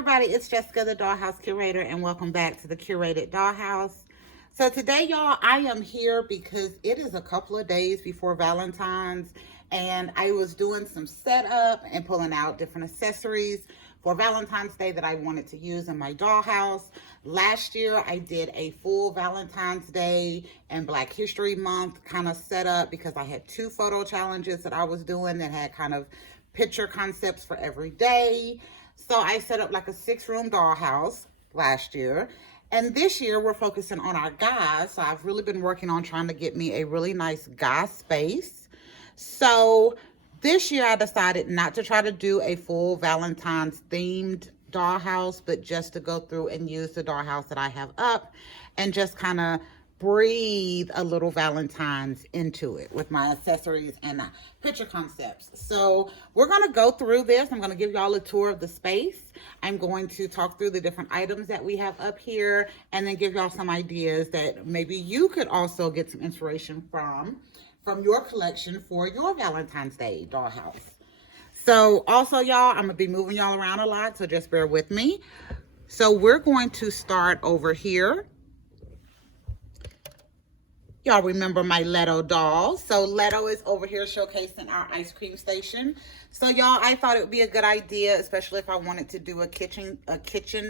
everybody, it's Jessica, the Dollhouse Curator, and welcome back to the Curated Dollhouse. So today, y'all, I am here because it is a couple of days before Valentine's, and I was doing some setup and pulling out different accessories for Valentine's Day that I wanted to use in my dollhouse. Last year, I did a full Valentine's Day and Black History Month kind of setup because I had 2 photo challenges that I was doing that had kind of picture concepts for every day. So I set up like a 6-room dollhouse last year. And this year we're focusing on our guys. So I've really been working on trying to get me a really nice guy space. So this year I decided not to try to do a full Valentine's themed dollhouse, but just to go through and use the dollhouse that I have up and just kind of breathe a little Valentine's into it with my accessories and picture concepts. So we're going to go through this. I'm going to give y'all a tour of the space. I'm going to talk through the different items that we have up here and then give y'all some ideas that maybe you could also get some inspiration from your collection for your Valentine's Day dollhouse. So also, y'all, I'm going to be moving y'all around a lot, so just bear with me. So we're going to start over here. Y'all remember my Leto doll. So Leto is over here showcasing our ice cream station. So y'all, I thought it would be a good idea, especially if I wanted to do a kitchen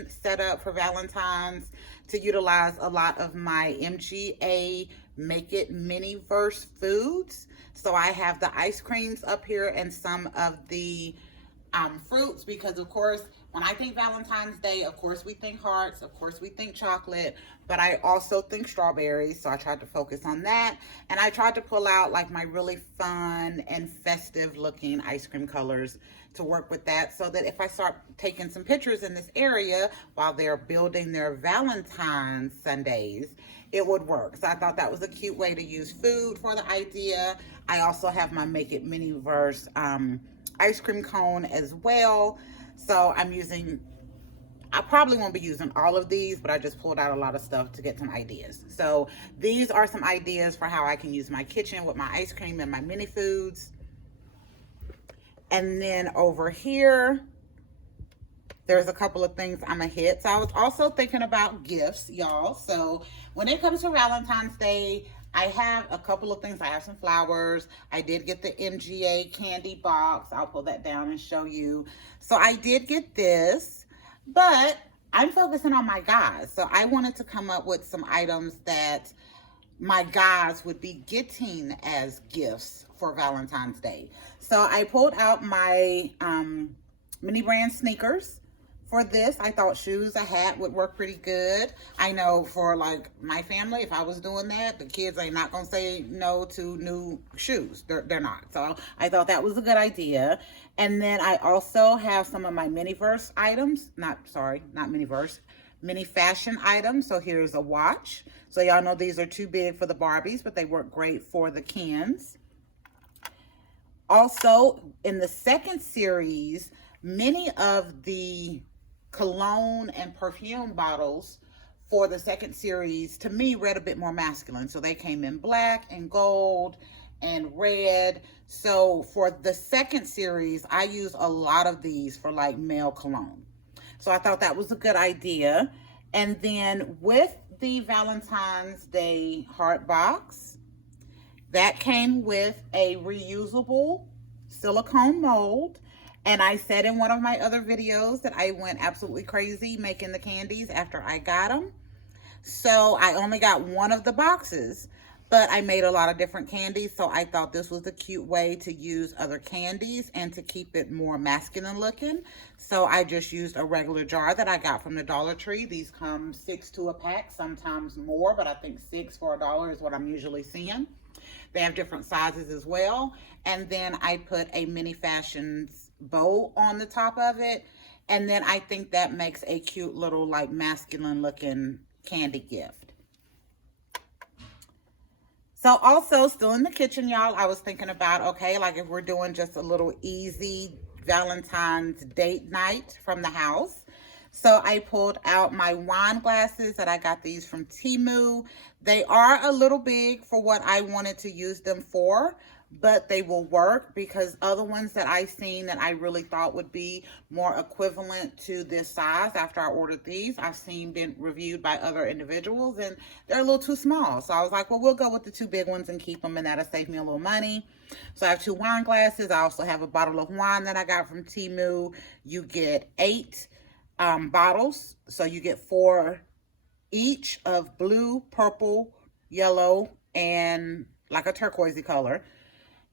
setup for Valentine's, to utilize a lot of my MGA Make It Mini-verse foods. So I have the ice creams up here and some of the fruits, because of course when I think Valentine's Day, of course we think hearts, of course we think chocolate, but I also think strawberries. So I tried to focus on that, and I tried to pull out like my really fun and festive looking ice cream colors to work with that, so that if I start taking some pictures in this area while they're building their Valentine's sundaes, it would work. So I thought that was a cute way to use food for the idea. I also have my Make It Mini-verse ice cream cone as well. So I probably won't be using all of these, but I just pulled out a lot of stuff to get some ideas. So these are some ideas for how I can use my kitchen with my ice cream and my mini foods. And then over here, there's a couple of things I'm gonna hit. So I was also thinking about gifts, y'all. So when it comes to Valentine's Day, I have a couple of things. I have some flowers. I did get the MGA candy box. I'll pull that down and show you. So I did get this, but I'm focusing on my guys. So I wanted to come up with some items that my guys would be getting as gifts for Valentine's Day. So I pulled out my mini brand sneakers. For this, I thought shoes, a hat would work pretty good. I know for like my family, if I was doing that, the kids are not gonna say no to new shoes. They're not. So I thought that was a good idea. And then I also have some of my mini-verse items. Not mini-verse, mini fashion items. So here's a watch. So y'all know these are too big for the Barbies, but they work great for the Kens. Also, in the second series, many of the cologne and perfume bottles for the second series, to me, read a bit more masculine. So they came in black and gold and red. So for the second series, I use a lot of these for like male cologne. So I thought that was a good idea. And then with the Valentine's Day heart box, that came with a reusable silicone mold. And I said in one of my other videos that I went absolutely crazy making the candies after I got them. So I only got one of the boxes, but I made a lot of different candies. So I thought this was a cute way to use other candies and to keep it more masculine looking. So I just used a regular jar that I got from the Dollar Tree. These come 6 to a pack, sometimes more, but I think 6 for $1 is what I'm usually seeing. They have different sizes as well. And then I put a mini fashions bow on the top of it, and then I think that makes a cute little like masculine looking candy gift. So also still in the kitchen, y'all, I was thinking about, okay, like if we're doing just a little easy Valentine's date night from the house. So I pulled out my wine glasses that I got these from Temu. They are a little big for what I wanted to use them for, but they will work because other ones that I seen that I really thought would be more equivalent to this size after I ordered these, I've seen been reviewed by other individuals and they're a little too small. So I was like, well, we'll go with the two big ones and keep them, and that'll save me a little money. So I have two wine glasses. I also have a bottle of wine that I got from Temu. You get 8 bottles. So you get 4 each of blue, purple, yellow, and like a turquoisey color.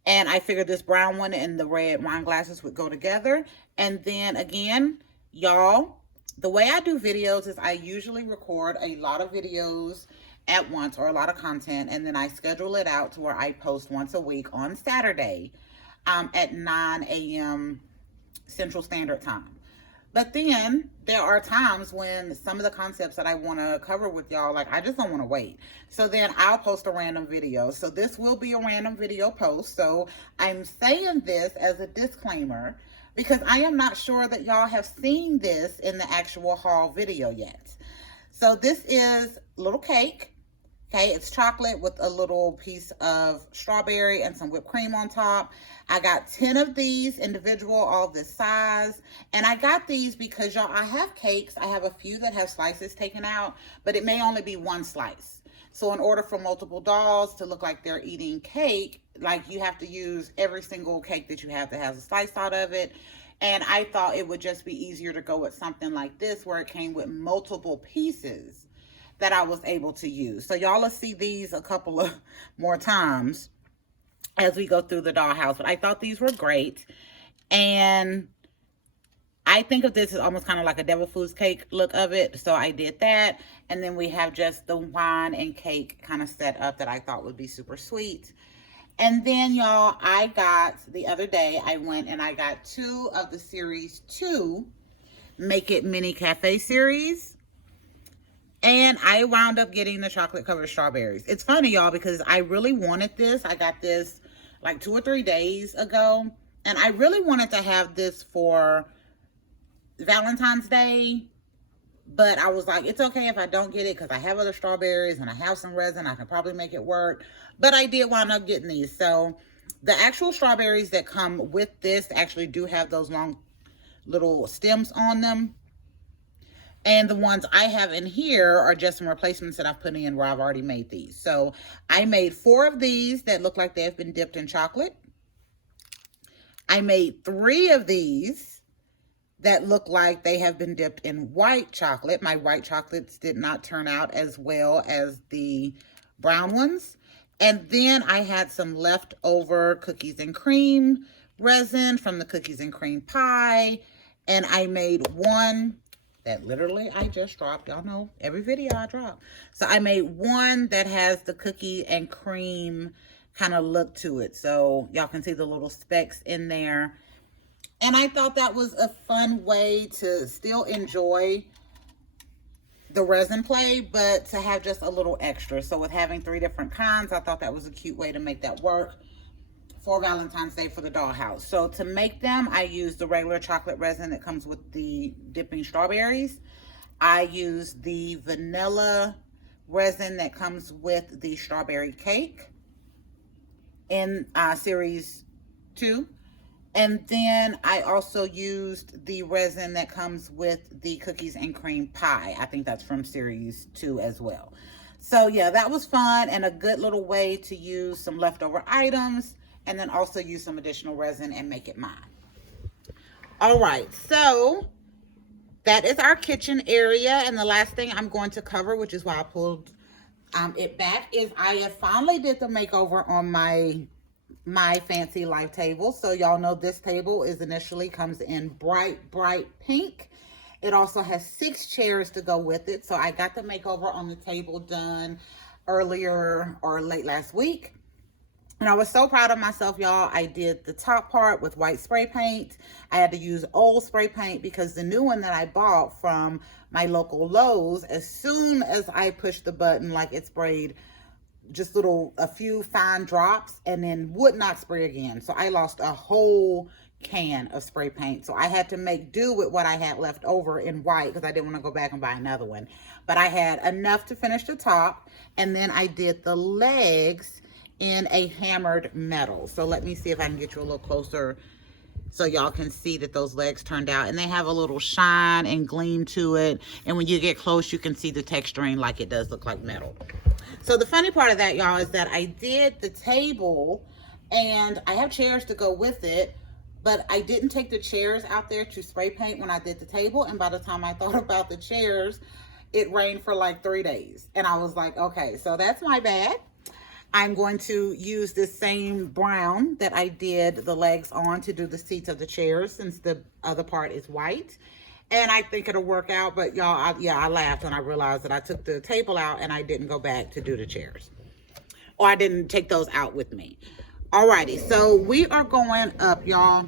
And I figured this brown one and the red wine glasses would go together. And then again, y'all, the way I do videos is I usually record a lot of videos at once, or a lot of content, and then I schedule it out to where I post once a week on Saturday at 9 a.m. Central Standard Time. But then there are times when some of the concepts that I want to cover with y'all, like I just don't want to wait. So then I'll post a random video. So this will be a random video post. So I'm saying this as a disclaimer because I am not sure that y'all have seen this in the actual haul video yet. So this is a little cake. Okay, it's chocolate with a little piece of strawberry and some whipped cream on top. I got 10 of these individual, all this size. And I got these because, y'all, I have cakes. I have a few that have slices taken out, but it may only be one slice. So in order for multiple dolls to look like they're eating cake, like you have to use every single cake that you have that has a slice out of it. And I thought it would just be easier to go with something like this where it came with multiple pieces that I was able to use. So y'all will see these a couple of more times as we go through the dollhouse. But I thought these were great. And I think of this as almost kind of like a devil food's cake look of it. So I did that. And then we have just the wine and cake kind of set up that I thought would be super sweet. And then, y'all, I got, the other day, I went and I got 2 of the series 2 Make It Mini Cafe series. And I wound up getting the chocolate covered strawberries. It's funny, y'all, because I really wanted this. I got this like 2 or 3 days ago. And I really wanted to have this for Valentine's Day. But I was like, it's okay if I don't get it because I have other strawberries and I have some resin. I can probably make it work. But I did wind up getting these. So the actual strawberries that come with this actually do have those long little stems on them. And the ones I have in here are just some replacements that I've put in where I've already made these. So I made 4 of these that look like they have been dipped in chocolate. I made 3 of these that look like they have been dipped in white chocolate. My white chocolates did not turn out as well as the brown ones. And then I had some leftover cookies and cream resin from the cookies and cream pie. And I made one that literally I just dropped. Y'all know every video I drop. So I made one that has the cookie and cream kind of look to it. So y'all can see the little specks in there. And I thought that was a fun way to still enjoy the resin play, but to have just a little extra. So with having 3 different kinds, I thought that was a cute way to make that work for Valentine's Day for the dollhouse. So to make them, I used the regular chocolate resin that comes with the dipping strawberries. I used the vanilla resin that comes with the strawberry cake in series 2. And then I also used the resin that comes with the cookies and cream pie. I think that's from series 2 as well. So yeah, that was fun and a good little way to use some leftover items and then also use some additional resin and make it mine. All right, so that is our kitchen area. And the last thing I'm going to cover, which is why I pulled it back, is I have finally did the makeover on my fancy life table. So y'all know this table is initially comes in bright pink. It also has 6 chairs to go with it. So I got the makeover on the table done earlier or late last week. And I was so proud of myself, y'all. I did the top part with white spray paint. I had to use old spray paint because the new one that I bought from my local Lowe's, as soon as I pushed the button, like it sprayed just a few fine drops and then would not spray again. So I lost a whole can of spray paint. So I had to make do with what I had left over in white because I didn't want to go back and buy another one. But I had enough to finish the top. And then I did the legs in a hammered metal. So let me see if I can get you a little closer so y'all can see that those legs turned out. And they have a little shine and gleam to it. And when you get close, you can see the texturing like it does look like metal. So the funny part of that, y'all, is that I did the table and I have chairs to go with it, but I didn't take the chairs out there to spray paint when I did the table. And by the time I thought about the chairs, it rained for like 3 days. And I was like, okay, so that's my bad. I'm going to use this same brown that I did the legs on to do the seats of the chairs, since the other part is white. And I think it'll work out. But y'all, I laughed when I realized that I took the table out and I didn't go back to do the chairs. Or I didn't take those out with me. Alrighty, so we are going up, y'all.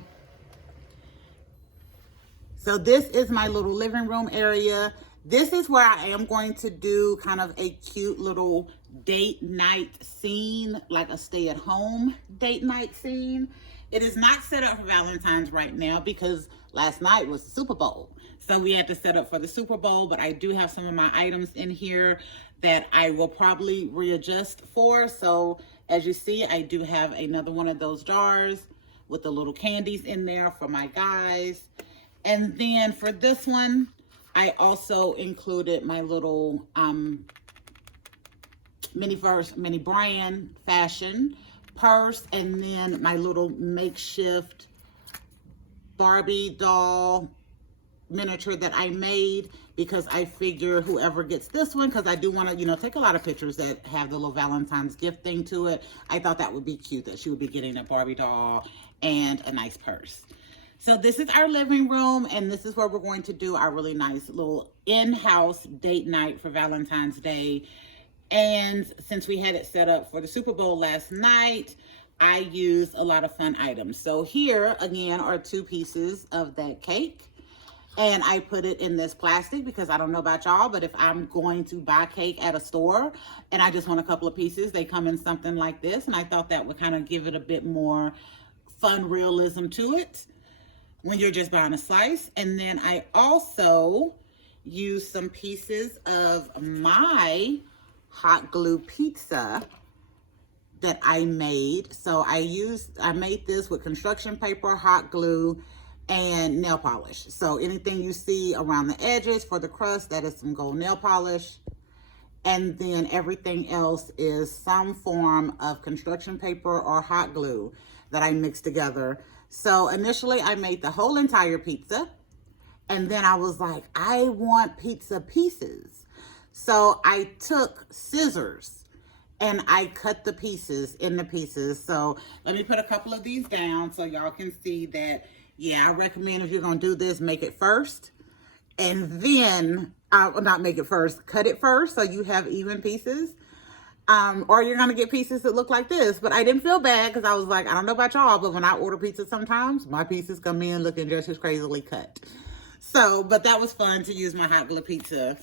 So this is my little living room area. This is where I am going to do kind of a cute little date night scene, like a stay-at-home date night scene. It is not set up for Valentine's right now because last night was the Super Bowl. So we had to set up for the Super Bowl, but I do have some of my items in here that I will probably readjust for. So as you see, I do have another one of those jars with the little candies in there for my guys. And then for this one, I also included my little mini brand fashion purse, and then my little makeshift Barbie doll miniature that I made, because I figure whoever gets this one, because I do want to, you know, take a lot of pictures that have the little Valentine's gift thing to it. I thought that would be cute, that she would be getting a Barbie doll and a nice purse. So this is our living room, and this is where we're going to do our really nice little in-house date night for Valentine's Day. And since we had it set up for the Super Bowl last night, I used a lot of fun items. So here, again, are 2 pieces of that cake. And I put it in this plastic because I don't know about y'all, but if I'm going to buy cake at a store and I just want a couple of pieces, they come in something like this. And I thought that would kind of give it a bit more fun realism to it when you're just buying a slice. And then I also used some pieces of my hot glue pizza that I made. So I made this with construction paper, hot glue, and nail polish. So anything you see around the edges for the crust, that is some gold nail polish. And then everything else is some form of construction paper or hot glue that I mixed together. So initially I made the whole entire pizza, and then I was like, I want pizza pieces. So I took scissors and I cut the pieces into pieces. So let me put a couple of these down so y'all can see that, yeah, I recommend if you're gonna do this, make it first. And then, not make it first, cut it first so you have even pieces. Or you're gonna get pieces that look like this. But I didn't feel bad because I was like, I don't know about y'all, but when I order pizza sometimes, my pieces come in looking just as crazily cut. So, but that was fun to use my hot glue pizza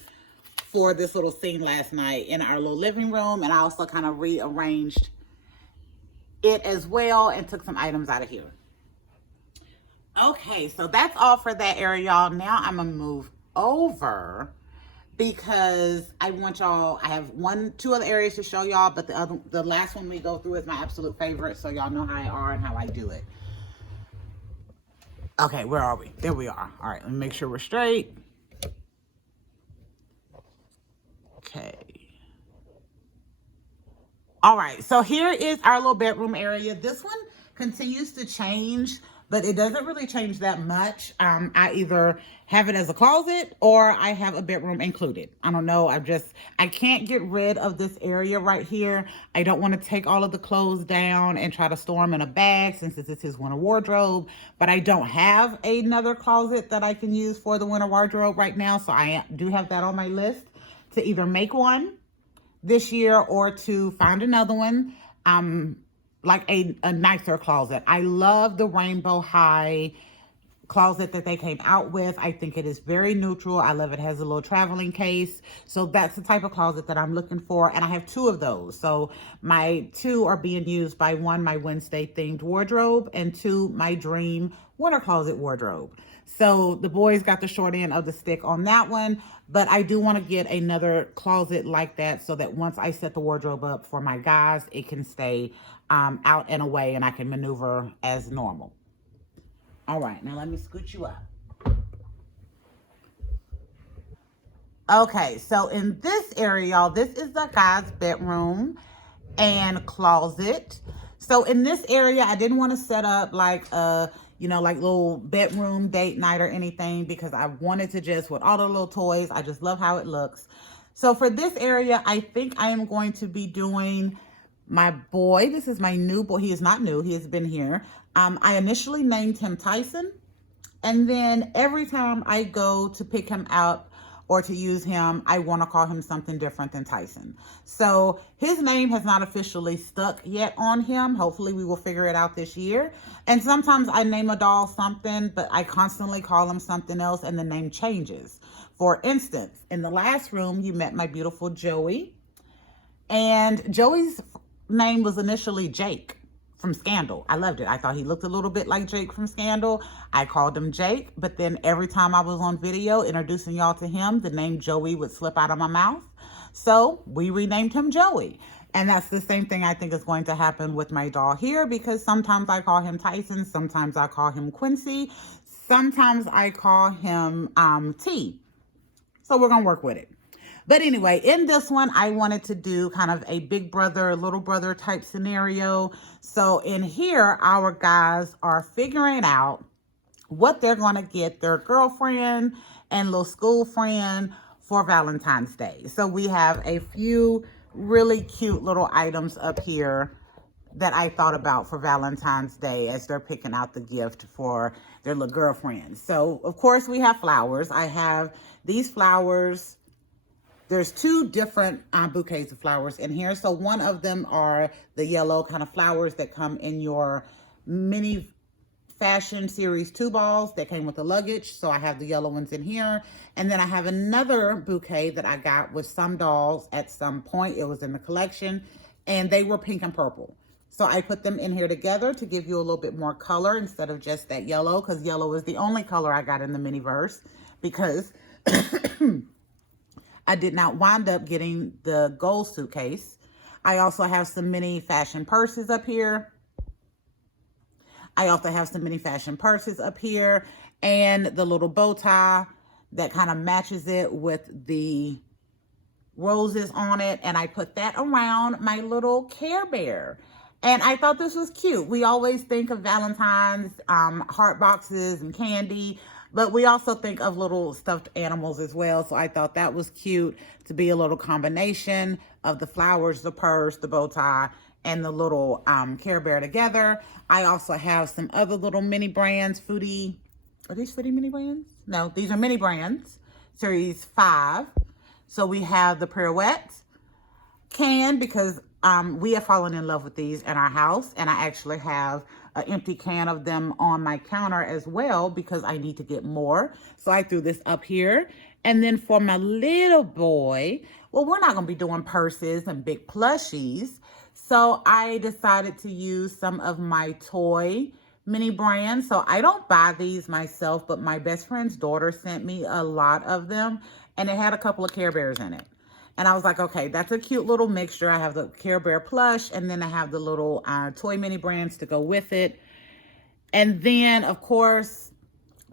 for this little scene last night in our little living room. And I also kind of rearranged it as well and took some items out of here. Okay, so that's all for that area, y'all. Now I'm gonna move over because I want y'all, I have 2 other areas to show y'all, but the last one we go through is my absolute favorite, so y'all know how I are and how I do it. Okay, where are we? There we are. All right, let me make sure we're straight. Okay. All right, so here is our little bedroom area. This one continues to change, but it doesn't really change that much. I either have it as a closet or I have a bedroom included. I don't know. I can't get rid of this area right here. I don't want to take all of the clothes down and try to store them in a bag since this is his winter wardrobe, but I don't have another closet that I can use for the winter wardrobe right now. So I do have that on my list to either make one this year or to find another one. Like a nicer closet. I love the rainbow high closet that they came out with. I think it is very neutral. I love it. It has a little traveling case. So that's the type of closet that I'm looking for. And I have two of those. So my two are being used by one, my Wednesday themed wardrobe, and two, my dream winter closet wardrobe. So the boys got the short end of the stick on that one, but I do want to get another closet like that so that once I set the wardrobe up for my guys, it can stay out and away and I can maneuver as normal. All right, now let me scoot you up. Okay, so in this area, y'all, this is the guy's bedroom and closet. So in this area, I didn't want to set up like a, like little bedroom date night or anything because I wanted to just, with all the little toys, I just love how it looks. So for this area, I think I am going to be doing my boy. This is my new boy. He is not new. He has been here. I initially named him Tyson. And then every time I go to pick him out or to use him, I want to call him something different than Tyson. So his name has not officially stuck yet on him. Hopefully we will figure it out this year. And sometimes I name a doll something, but I constantly call him something else and the name changes. For instance, in the last room, you met my beautiful Joey. And Joey's name was initially Jake from Scandal. I loved it. I thought he looked a little bit like Jake from Scandal. I called him Jake, but then every time I was on video introducing y'all to him, the name Joey would slip out of my mouth. So we renamed him Joey. And that's the same thing I think is going to happen with my doll here, because sometimes I call him Tyson, sometimes I call him Quincy, sometimes I call him T. So we're going to work with it. But anyway, in this one, I wanted to do kind of a big brother, little brother type scenario. So in here, our guys are figuring out what they're going to get their girlfriend and little school friend for Valentine's Day. So we have a few really cute little items up here that I thought about for Valentine's Day as they're picking out the gift for their little girlfriend. So of course we have flowers. I have these flowers. There's two different bouquets of flowers in here. So one of them are the yellow kind of flowers that come in your mini fashion series 2 balls that came with the luggage. So I have the yellow ones in here. And then I have another bouquet that I got with some dolls at some point. It was in the collection and they were pink and purple. So I put them in here together to give you a little bit more color instead of just that yellow, because yellow is the only color I got in the miniverse because I did not wind up getting the gold suitcase. I also have some mini fashion purses up here. And the little bow tie that kind of matches it with the roses on it. And I put that around my little Care Bear. And I thought this was cute. We always think of Valentine's, heart boxes and candy, but we also think of little stuffed animals as well. So I thought that was cute to be a little combination of the flowers, the purse, the bow tie, and the little Care Bear together. I also have some other little mini brands, Foodie. Are these Foodie mini brands? No, these are mini brands, series 5. So we have the Pirouette can, because we have fallen in love with these in our house, and I actually have an empty can of them on my counter as well because I need to get more. So I threw this up here. And then for my little boy, well, we're not going to be doing purses and big plushies. So I decided to use some of my toy mini brands. So I don't buy these myself, but my best friend's daughter sent me a lot of them, and it had a couple of Care Bears in it. And I was like, okay, that's a cute little mixture. I have the Care Bear plush, and then I have the little toy mini brands to go with it. And then, of course,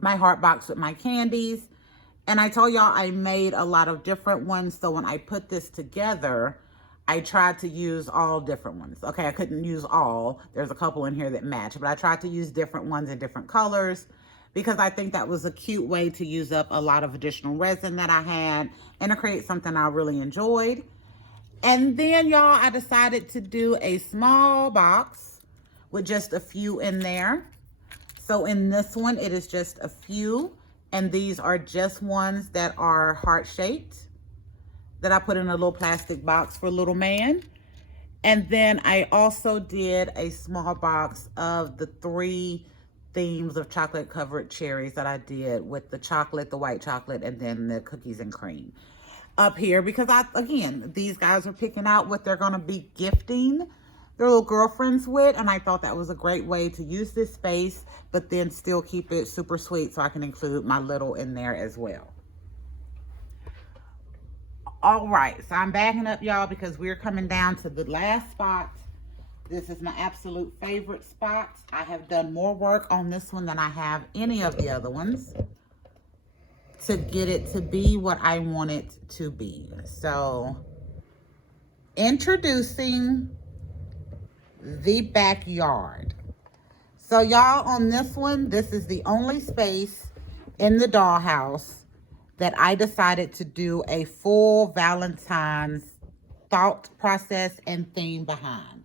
my heart box with my candies. And I told y'all I made a lot of different ones. So when I put this together, I tried to use all different ones. Okay, I couldn't use all. There's a couple in here that match, but I tried to use different ones in different colors, because I think that was a cute way to use up a lot of additional resin that I had and to create something I really enjoyed. And then, y'all, I decided to do a small box with just a few in there. So in this one, it is just a few, and these are just ones that are heart-shaped that I put in a little plastic box for little man. And then I also did a small box of the 3 themes of chocolate covered cherries that I did with the chocolate, the white chocolate, and then the cookies and cream up here, because again, these guys are picking out what they're going to be gifting their little girlfriends with, and I thought that was a great way to use this space, but then still keep it super sweet so I can include my little in there as well. All right, so I'm backing up, y'all, because we're coming down to the last spot. This is my absolute favorite spot. I have done more work on this one than I have any of the other ones to get it to be what I want it to be. So, introducing the backyard. So y'all, on this one, this is the only space in the dollhouse that I decided to do a full Valentine's thought process and theme behind.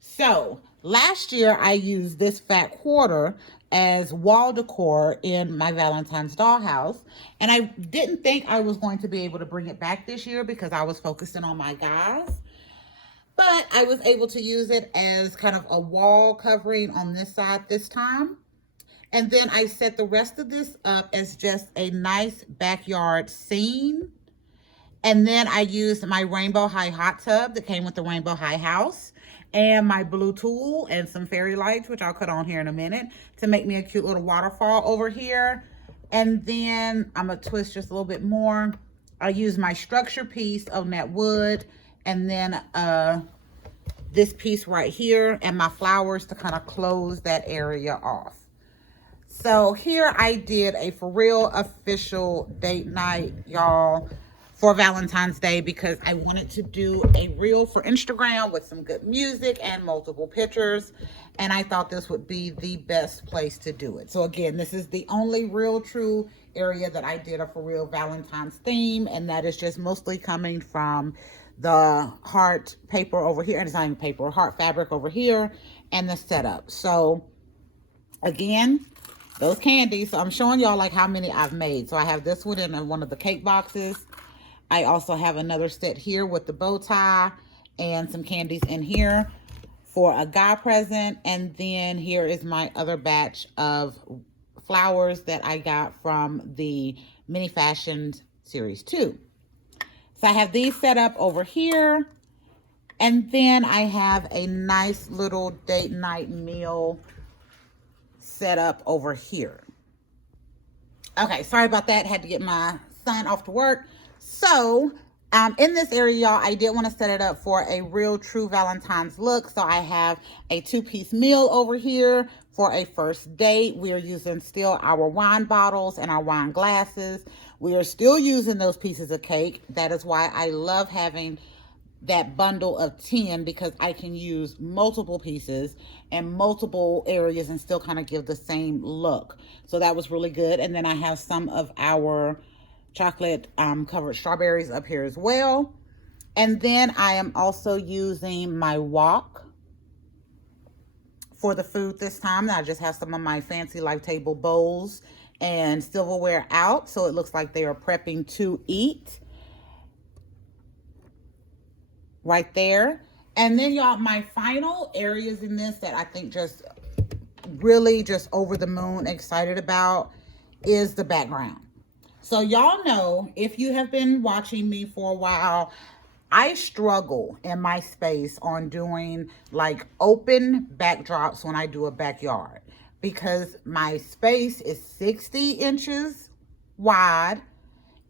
So last year I used this fat quarter as wall decor in my Valentine's dollhouse, and I didn't think I was going to be able to bring it back this year because I was focusing on my guys. But I was able to use it as kind of a wall covering on this side this time. And then I set the rest of this up as just a nice backyard scene. And then I used my Rainbow High hot tub that came with the Rainbow High house, and my blue tulle and some fairy lights, which I'll cut on here in a minute, to make me a cute little waterfall over here. And then I'm going to twist just a little bit more. I use my structure piece of that wood, and then this piece right here and my flowers to kind of close that area off. So here I did a for real official date night, y'all, for Valentine's Day, because I wanted to do a reel for Instagram with some good music and multiple pictures, and I thought this would be the best place to do it. So again, this is the only real true area that I did a for real Valentine's theme, and that is just mostly coming from the heart paper over here, and it's not even paper, heart fabric over here, and the setup. So again, those candies, so I'm showing y'all like how many I've made. So I have this one in one of the cake boxes. I also have another set here with the bow tie and some candies in here for a guy present. And then here is my other batch of flowers that I got from the Mini Fashion Series 2. So I have these set up over here. And then I have a nice little date night meal set up over here. Okay, sorry about that. Had to get my son off to work. So in this area, y'all, I did want to set it up for a real true Valentine's look. So I have a 2-piece meal over here for a first date. We are using still our wine bottles and our wine glasses. We are still using those pieces of cake. That is why I love having that bundle of 10, because I can use multiple pieces and multiple areas and still kind of give the same look. So that was really good. And then I have some of our chocolate covered strawberries up here as well. And then I am also using my wok for the food this time. I just have some of my fancy life table bowls and silverware out, so it looks like they are prepping to eat right there. And then y'all, my final areas in this that I think just really just over the moon excited about is the background. So y'all know, if you have been watching me for a while, I struggle in my space on doing like open backdrops when I do a backyard, because my space is 60 inches wide.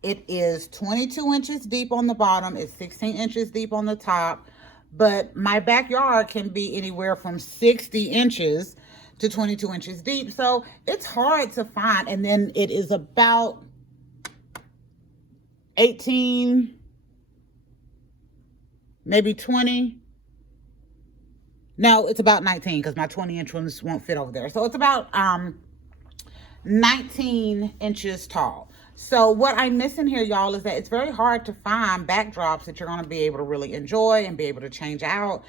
It is 22 inches deep on the bottom. It's 16 inches deep on the top. But my backyard can be anywhere from 60 inches to 22 inches deep. So it's hard to find. And then it is about 18, maybe 20. No, it's about 19, because my 20-inch ones won't fit over there. So it's about 19 inches tall. So what I'm missing here, y'all, is that it's very hard to find backdrops that you're going to be able to really enjoy and be able to change out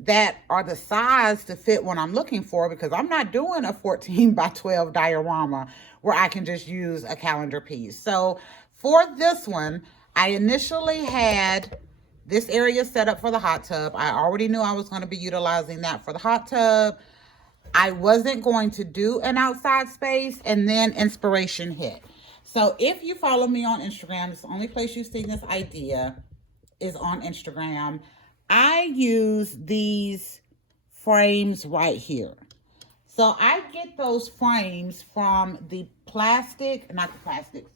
that are the size to fit what I'm looking for, because I'm not doing a 14 by 12 diorama where I can just use a calendar piece. So for this one, I initially had this area set up for the hot tub. I already knew I was going to be utilizing that for the hot tub. I wasn't going to do an outside space, and then inspiration hit. So if you follow me on Instagram, it's the only place you've seen this idea is on Instagram. I use these frames right here. So I get those frames from the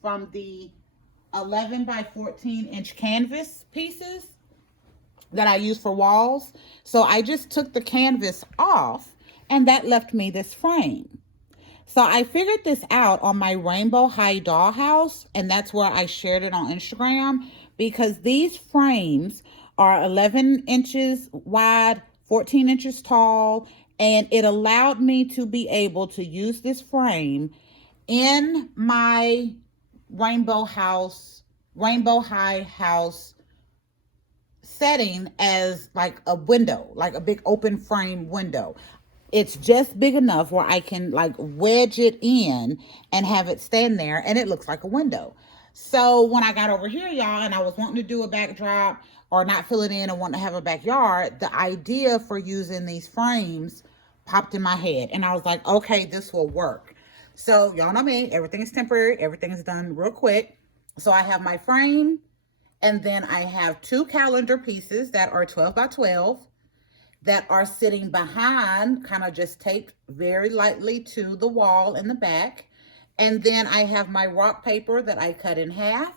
from the 11 by 14 inch canvas pieces that I use for walls. So I just took the canvas off and that left me this frame. So I figured this out on my Rainbow High Dollhouse, and that's where I shared it on Instagram, because these frames are 11 inches wide, 14 inches tall, and it allowed me to be able to use this frame in my Rainbow High house setting as like a window, like a big open frame window. It's just big enough where I can like wedge it in and have it stand there, and it looks like a window. So when I got over here, y'all, and I was wanting to do a backdrop or not fill it in and want to have a backyard, the idea for using these frames popped in my head, and I was like, okay, this will work. So y'all know me, everything is temporary, everything is done real quick. So I have my frame, and then I have 2 calendar pieces that are 12 by 12 that are sitting behind, kind of just taped very lightly to the wall in the back. And then I have my rock paper that I cut in half.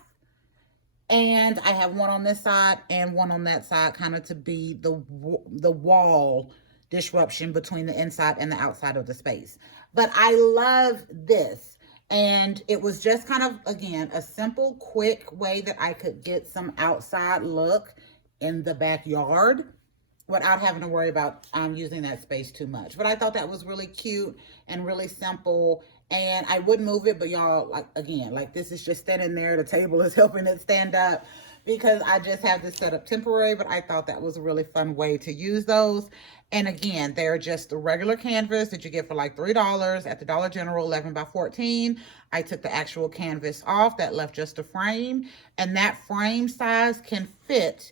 And I have one on this side and one on that side, kind of to be the wall disruption between the inside and the outside of the space. But I love this. And it was just kind of, again, a simple, quick way that I could get some outside look in the backyard without having to worry about using that space too much. But I thought that was really cute and really simple. And I wouldn't move it, but y'all, like, again, like, this is just standing there. The table is helping it stand up because I just have this set up temporary, but I thought that was a really fun way to use those. And again, they're just the regular canvas that you get for like $3 at the Dollar General, 11 by 14. I took the actual canvas off. That left just a frame. And that frame size can fit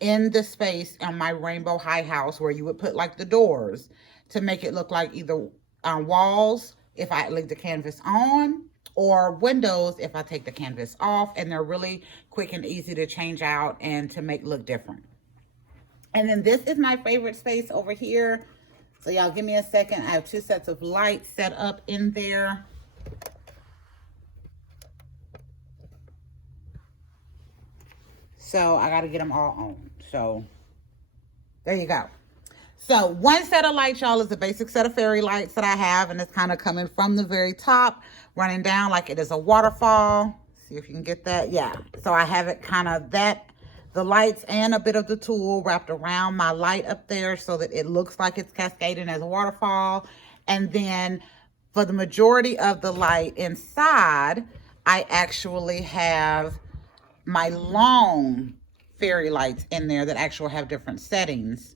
in the space on my Rainbow High house, where you would put like the doors to make it look like either walls if I leave the canvas on, or windows if I take the canvas off. And they're really quick and easy to change out and to make look different. And then this is my favorite space over here. So y'all give me a second. I have 2 sets of lights set up in there. So I got to get them all on. So there you go. So one set of lights, y'all, is a basic set of fairy lights that I have. And it's kind of coming from the very top, running down like it is a waterfall. See if you can get that. Yeah. So I have it kind of the lights and a bit of the tulle wrapped around my light up there so that it looks like it's cascading as a waterfall. And then for the majority of the light inside, I actually have my long fairy lights in there that actually have different settings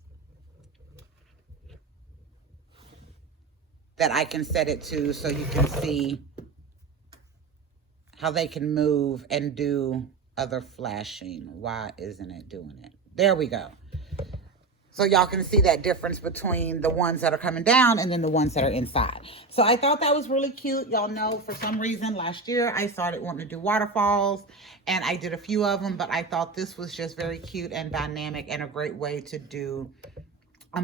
that I can set it to, so you can see how they can move and do other flashing. Why isn't it doing it? There we go. So y'all can see that difference between the ones that are coming down and then the ones that are inside. So I thought that was really cute. Y'all know, for some reason last year I started wanting to do waterfalls, and I did a few of them, but I thought this was just very cute and dynamic and a great way to do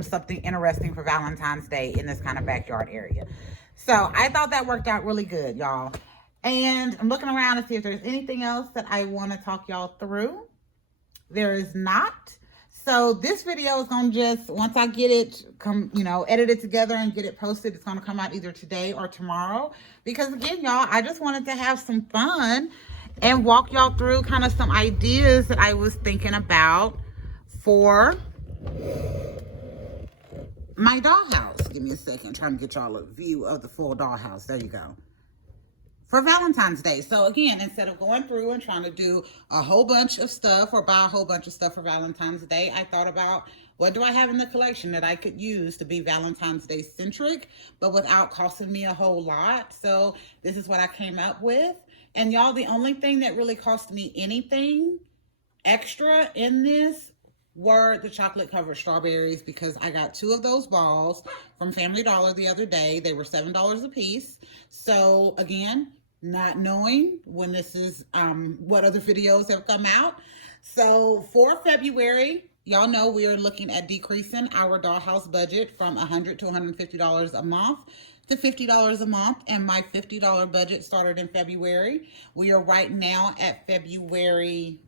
something interesting for Valentine's Day in this kind of backyard area. So I thought that worked out really good, y'all. And I'm looking around to see if there's anything else that I want to talk y'all through. There is not. So this video is going to just, once I get it, edit it together and get it posted, it's going to come out either today or tomorrow. Because again, y'all, I just wanted to have some fun and walk y'all through kind of some ideas that I was thinking about for my dollhouse. Give me a second, trying to get y'all a view of the full dollhouse. There you go. For Valentine's Day. So again, instead of going through and trying to do a whole bunch of stuff or buy a whole bunch of stuff for Valentine's Day, I thought about, what do I have in the collection that I could use to be Valentine's Day centric, but without costing me a whole lot? So this is what I came up with. And y'all, the only thing that really cost me anything extra in this were the chocolate covered strawberries, because I got 2 of those balls from Family Dollar the other day. They were $7 a piece. So again, not knowing when this is what other videos have come out. So for February, y'all know we are looking at decreasing our Dollhouse budget from $100 to $150 a month to $50 a month, and my $50 budget started in February. We are right now at February,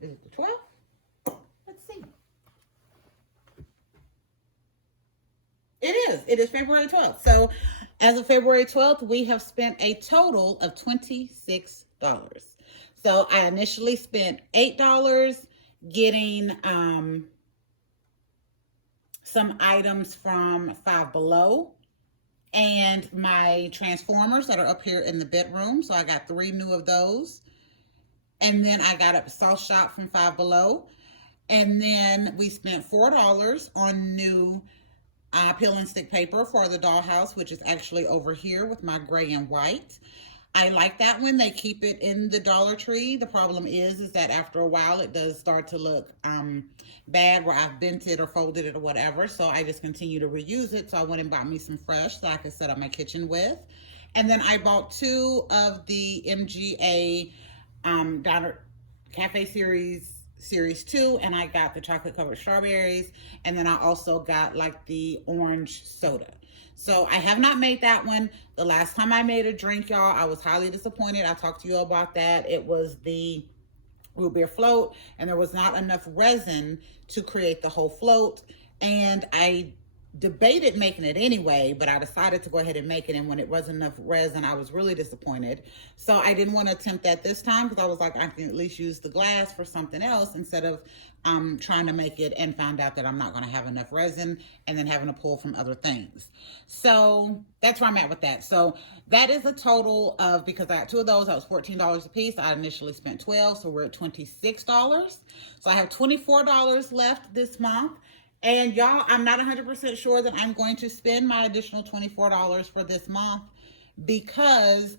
is it the 12th? Let's see. It is February 12th. So as of February 12th, we have spent a total of $26. So I initially spent $8 getting some items from Five Below and my transformers that are up here in the bedroom. So I got 3 new of those. And then I got a sauce shop from Five Below. And then we spent $4 on new peel and stick paper for the Dollhouse, which is actually over here with my gray and white. I like that one. They keep it in the Dollar Tree. The problem is that after a while it does start to look bad where I've bent it or folded it or whatever. So I just continue to reuse it. So I went and bought me some fresh that I could set up my kitchen with. And then I bought 2 of the MGA Diner Cafe Series 2, and I got the chocolate covered strawberries, and then I also got like the orange soda. So I have not made that one. The last time I made a drink, y'all, I was highly disappointed. I talked to you about that. It was the root beer float, and there was not enough resin to create the whole float, and I debated making it anyway, but I decided to go ahead and make it, and when it wasn't enough resin, I was really disappointed. So I didn't want to attempt that this time, because I was like, I can at least use the glass for something else instead of trying to make it and found out that I'm not going to have enough resin and then having to pull from other things. So that's where I'm at with that. So that is a total of, because I got 2 of those, that was $14 a piece. I initially spent $12, so we're at $26. So I have $24 left this month. And y'all, I'm not 100% sure that I'm going to spend my additional $24 for this month, because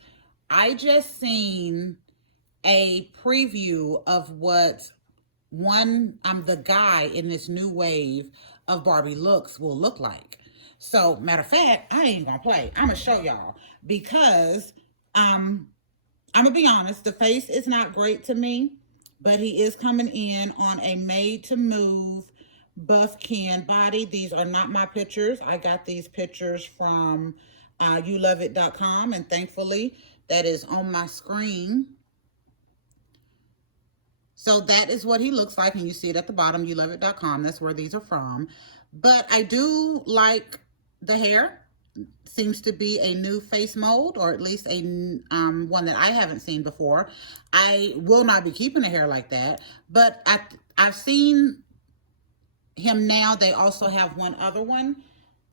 I just seen a preview of what the guy in this new wave of Barbie looks will look like. So matter of fact, I ain't gonna play. I'm gonna show y'all, because I'm gonna be honest, the face is not great to me, but he is coming in on a made to move buff can body. These are not my pictures. I got these pictures from youloveit.com, and thankfully that is on my screen. So that is what he looks like, and you see it at the bottom, youloveit.com. That's where these are from. But I do like the hair. Seems to be a new face mold, or at least a one that I haven't seen before. I will not be keeping a hair like that, but I've seen him now. They also have one other one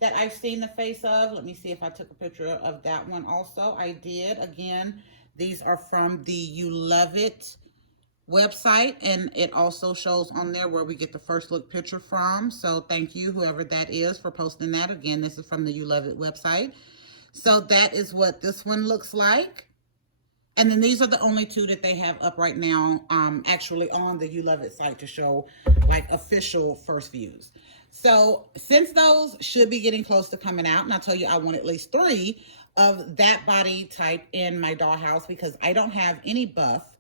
that I've seen the face of. Let me see if I took a picture of that one also. I did. Again, these are from the You Love It website, and it also shows on there where we get the first look picture from. So thank you, whoever that is, for posting that. Again, this is from the You Love It website. So that is what this one looks like. And then these are the only 2 that they have up right now, actually on the You Love It site to show like official first views. So since those should be getting close to coming out, and I tell you, I want at least 3 of that body type in my Dollhouse, because I don't have any buff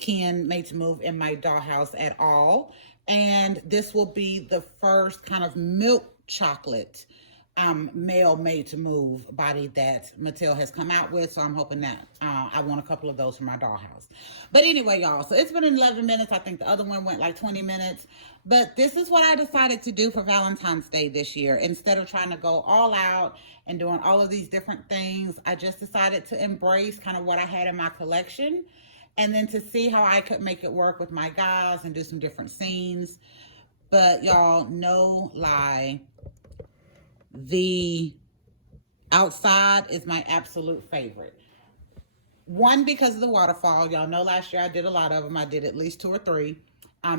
can made to move in my Dollhouse at all. And this will be the first kind of milk chocolate male made to move body that Mattel has come out with. So I'm hoping that I want a couple of those for my Dollhouse. But anyway, y'all, so it's been 11 minutes. I think the other one went like 20 minutes. But this is what I decided to do for Valentine's Day this year. Instead of trying to go all out and doing all of these different things, I just decided to embrace kind of what I had in my collection, and then to see how I could make it work with my guys and do some different scenes. But y'all, no lie, the outside is my absolute favorite. One, because of the waterfall. Y'all know last year I did a lot of them. I did at least 2 or 3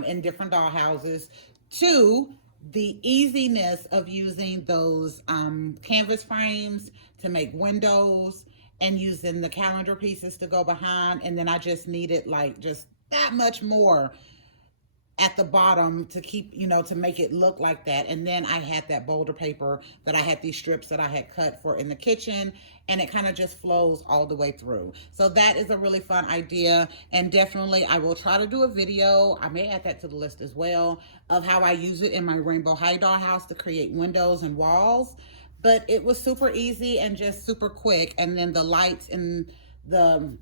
in different Dollhouses. 2, the easiness of using those canvas frames to make windows and using the calendar pieces to go behind. And then I just needed like just that much more at the bottom to keep, you know, to make it look like that. And then I had that boulder paper that I had these strips that I had cut for in the kitchen, and it kind of just flows all the way through. So that is a really fun idea, and definitely I will try to do a video. I may add that to the list as well, of how I use it in my Rainbow High Dollhouse to create windows and walls. But it was super easy and just super quick. And then the lights in the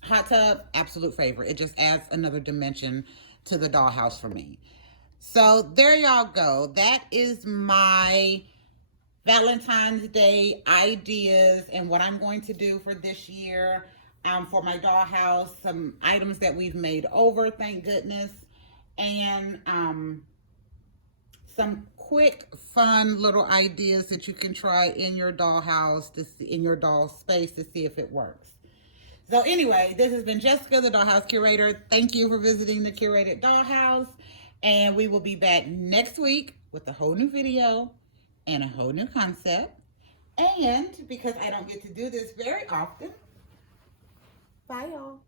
hot tub, absolute favorite. It just adds another dimension to the dollhouse for me. So there y'all go. That is my Valentine's Day ideas and what I'm going to do for this year for my dollhouse. Some items that we've made over, thank goodness. And some quick, fun little ideas that you can try in your dollhouse, in your doll space, to see if it works. So anyway, this has been Jessica, the Dollhouse Curator. Thank you for visiting the Curated Dollhouse. And we will be back next week with a whole new video and a whole new concept. And because I don't get to do this very often, bye y'all.